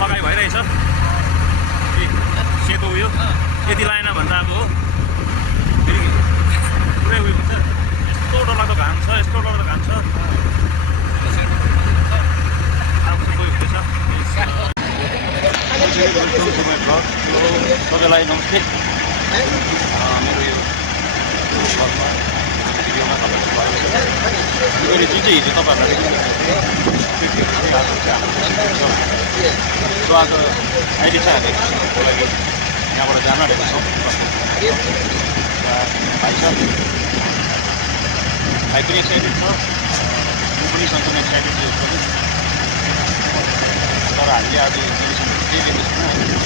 लगाइ भइरहेछ सेतो उयो यति लाएन भन्दा अब हो फेरि पुरै उयो हुन्छ यस्तो डरलाग्दो घाम छ यस्तो डरलाग्दो घाम छ तपाईँलाई नमस्ते मेरो यो भिडियोमा तपाईँले जुन चाहिँ हिजो तपाईँहरूलाई सो आज अहिले चाहिँ हामी को लागि यहाँबाट जान आँटेको छौँ भाइ छ भाइ पनि एक्साइटेड छ म पनि सँगसँगै एक्साइटेड छु पनि तर हामीले आज इन्फर्मेसन केही दिएको छैन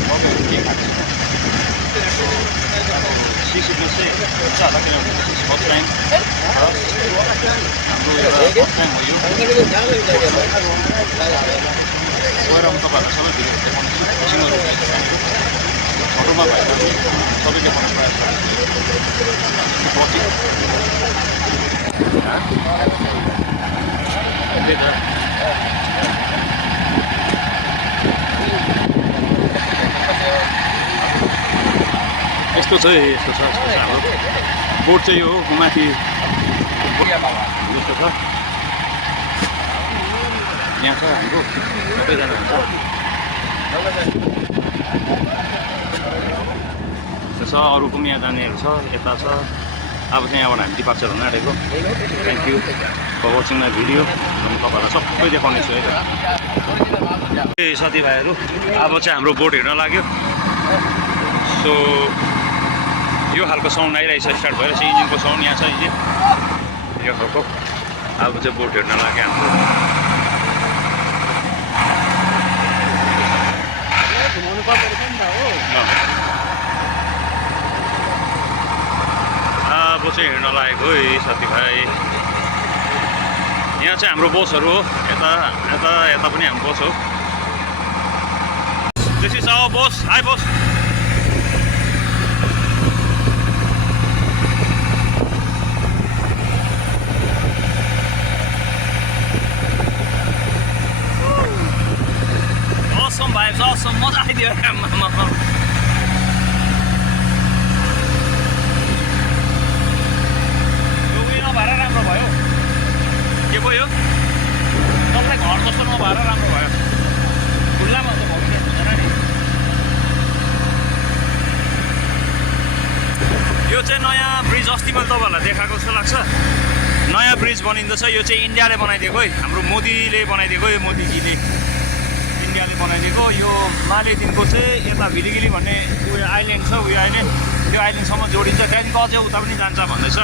तपाईँहरू के खाएको छैन सिक्नु चाहिँ हुन्छ होला किनभने फर्स्ट टाइम हाम्रो एउटा फर्स्ट टाइम हो यो गएर म तपाईँहरूलाई सबै भिडियो देखाउनेछु एकछिनहरू फोटोमा भएर सबै देखाउने प्रयास गर्छु यस्तो छ यस्तो छ हाम्रो बोट चाहिँ यो हो माथि जस्तो छ यहाँ छ हाम्रो सबैजना हुन्छ छ अरू पनि यहाँ जानेहरू छ यता छ अब चाहिँ यहाँबाट हामी डिपार्चर हुन आँटेको thank you for watching my video अनि तपाईँहरूलाई सबै देखाउने छु है त साथीभाइहरू अब चाहिँ हाम्रो बोट हेर्न लाग्यो सो यो खालको साउन्ड आइरहेछ स्टार्ट भइरहेछ इन्जिनको साउन्ड यहाँ छ इन्जिन यो खालको अब चाहिँ बोट हेर्न लाग्यो हाम्रो अब चाहिँ हेर्न लागेको है साथीभाइ यहाँ चाहिँ हाम्रो बसहरू हो यता यता यता पनि हाम्रो बस हो this is our bus hi bus awesome मजा आइदियो उयो नभएर राम्रो भयो के भयो तपाईँलाई घर जस्तो नभएर राम्रो भयो खुल्लामा त भविष्य हुँदैन नि यो चाहिँ नयाँ ब्रिज अस्ति मैले तपाईँहरूलाई देखाएको जस्तो लाग्छ नयाँ ब्रिज बनिँदैछ यो चाहिँ इन्डियाले बनाइदिएको है हाम्रो मोदीले बनाइदिएको यो मोदीजीले इन्डियाले बनाइदिएको यो मालेदेखिको चाहिँ यता भिलिगिली भन्ने उयो आइल्यान्ड छ उयो आइल्यान्ड त्यो आइल्यान्डसम्म जोडिन्छ त्यहाँदेखिको अझै उता पनि जान्छ भन्दैछ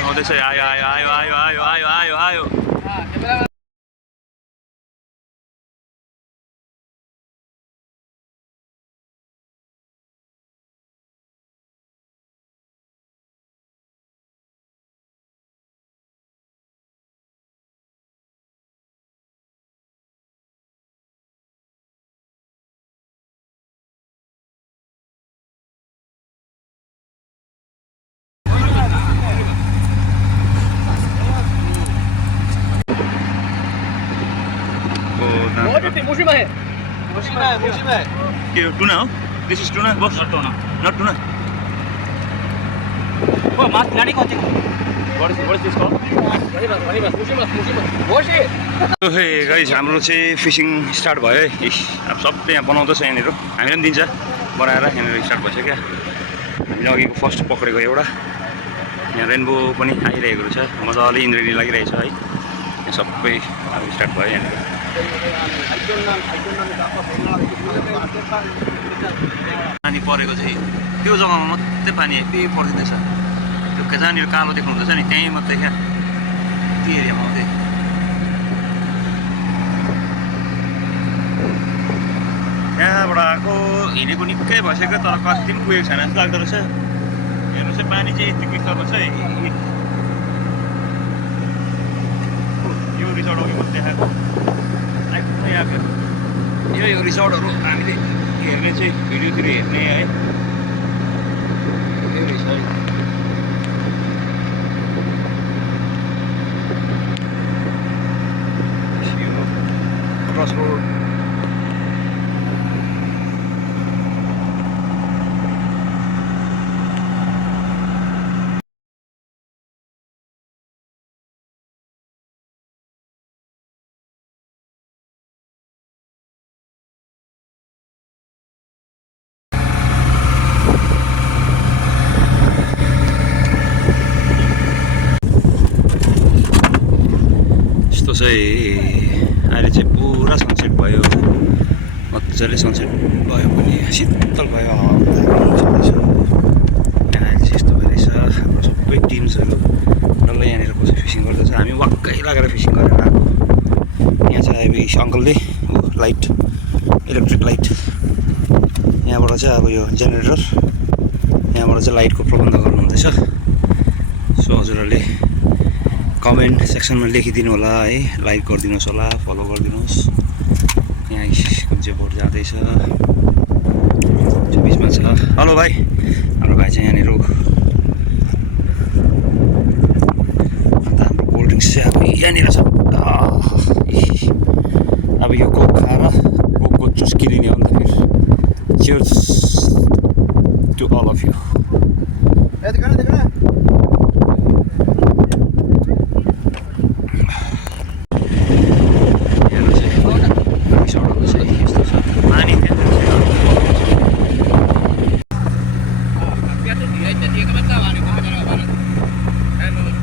आउँदैछ आयो आयो आयो आयो आयो आयो आयो आयो के हो टुना हो दिस इज टुना बस नट टुना हे गाइस हाम्रो चाहिँ फिसिङ स्टार्ट भयो है अब सबै यहाँ बनाउँदैछ यहाँनिर हामीलाई पनि दिन्छ बनाएर यहाँनिर स्टार्ट भइसक्यो क्या हामीले अघिको फर्स्ट पक्रेको एउटा यहाँ रेनबो पनि आइरहेको छ मजाले इन्द्रेणी लागिरहेछ है यहाँ सबै अब स्टार्ट भयो यहाँनिर पानी परेको चाहिँ त्यो जग्गामा मात्रै पानी यति परिदिँदैछ त्यो जहाँनिर कालो देख्नुहुँदैछ नि त्यहीँ मात्रै क्या त्यो एरियामा मात्रै त्यहाँबाट आएको हिँडेको निकै भइसक्यो तर कति पनि पुगेको छैन जस्तो लाग्दो रहेछ हेर्नु चाहिँ पानी चाहिँ यति बिस्तारो छ यो रिसोर्ट अघि पनि देखाएको आइपुग्दै आएको यो रिसोर्टहरू हामीले हेर्ने चाहिँ भिडियोतिर हेर्ने है यो रिसोर्ट क्रस रोड अहिले चाहिँ पुरा सनसेट भयो मजाले सनसेट भयो पनि शीतल भयो अहिले चाहिँ यस्तो भइरहेछ हाम्रो सबै टिम्सहरू डल्लै यहाँनिर कसै फिसिङ गर्दैछ हामी वाक्कै लागेर फिसिङ गरेर आएको यहाँ चाहिँ अब अङ्कलले लाइट इलेक्ट्रिक लाइट यहाँबाट चाहिँ अब यो जेनेरेटर यहाँबाट चाहिँ लाइटको प्रबन्ध गर्नुहुँदैछ सो हजुरहरूले कमेन्ट सेक्सनमा लेखिदिनु होला है लाइक गरिदिनुहोस् होला फलो गरिदिनुहोस् यहाँ कुन चाहिँ बोट जाँदैछ बिचमा छ हेलो भाइ हाम्रो भाइ चाहिँ यहाँनिर अन्त हाम्रो कोल्ड ड्रिङ्क्स चाहिँ अब यहाँनिर छ अब यो कोक खाएर कोकको चुस्की लिने हो नि त फेरि cheers to all of you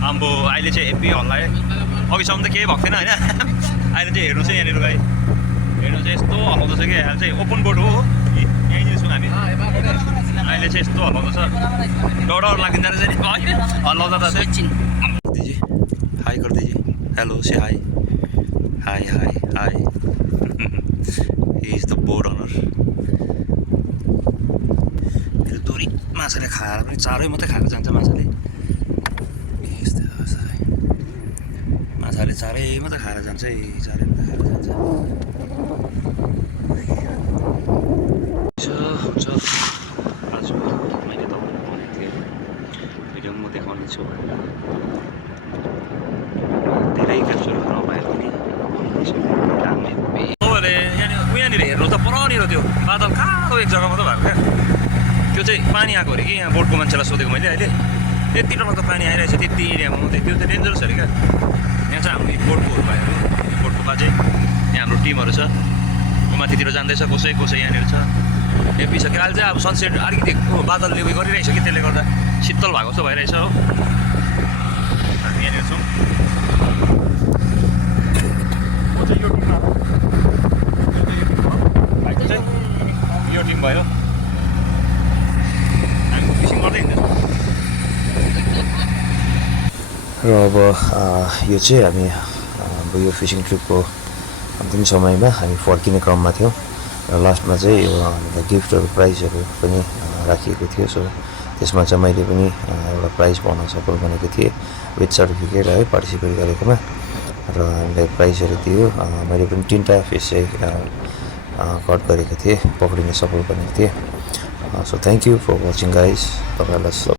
आम्बो अहिले चाहिँ हेप्पी हल्ला अघिसम्म त केही भएको थिएन होइन अहिले चाहिँ हेर्नु चाहिँ यहाँनिर भाइ हेर्नु चाहिँ यस्तो हल्लाउँदैछ कि अहिले चाहिँ ओपन बोर्ड हो यहीँनिर छौँ हामी अहिले चाहिँ यस्तो हल्लाउँदैछ डर लागिँदो रहेछ नि हल्लाउँदा त दिदी हाई गरिदिए hello say high high high high is the board honour फेरि दोरी माछाले खाएर पनि चारै मात्रै खाएर जान्छ माछाले माछाले चारै मात्रै खाएर जान्छ है चारै मात्रै खाएर जान्छ हुन्छ आज मैले तपाईँलाई भनेको थिएँ भिडियो म देखाउने छु भनेर धेरै क्याप्चर गर्न पाएँ पनि तपाईँहरूले यहाँनिर हेर्नु त परनिर त्यो बादल कालो एक जग्गामा त भएको क्या त्यो चाहिँ पानी आएको अरे कि यहाँ बोटको मान्छेलाई सोधेको मैले अहिले त्यति टक्क पानी आइरहेछ त्यति एरियामा मात्रै त्यो त डेन्जरस अरे क्या यहाँ चाहिँ हाम्रो बोटकोहरू भाइहरू बोटको बाजे यहाँ हाम्रो टिमहरू छ माथितिर जाँदैछ कसै कसै यहाँनिर छ हेप्पी छ कि अहिले चाहिँ अब सनसेट अलिकति बादलले उयो गरिरहेछ कि त्यसले गर्दा शीतल भएको जस्तो भइरहेछ हो हामी यहाँनिर छौँ यो टिम भयो हामी फिसिङ गर्दै हिँड्दैछौँ र अब यो चाहिँ हामी अब यो फिसिङ ट्रिपको अन्तिम समयमा हामी फर्किने क्रममा थियौँ र लास्टमा चाहिँ यो हामीलाई गिफ्टहरू प्राइजहरू पनि राखिएको थियो सो त्यसमा चाहिँ मैले पनि एउटा प्राइज पाउन सफल बनेको थिएँ विथ सर्टिफिकेट है पार्टिसिपेट गरेकोमा र हामीलाई प्राइजहरू दियो मैले पनि 3टा फिस चाहिँ कट गरेको थिएँ पक्रिने सफल बनेको थिएँ so thank you for watching guys तपाईँहरूलाई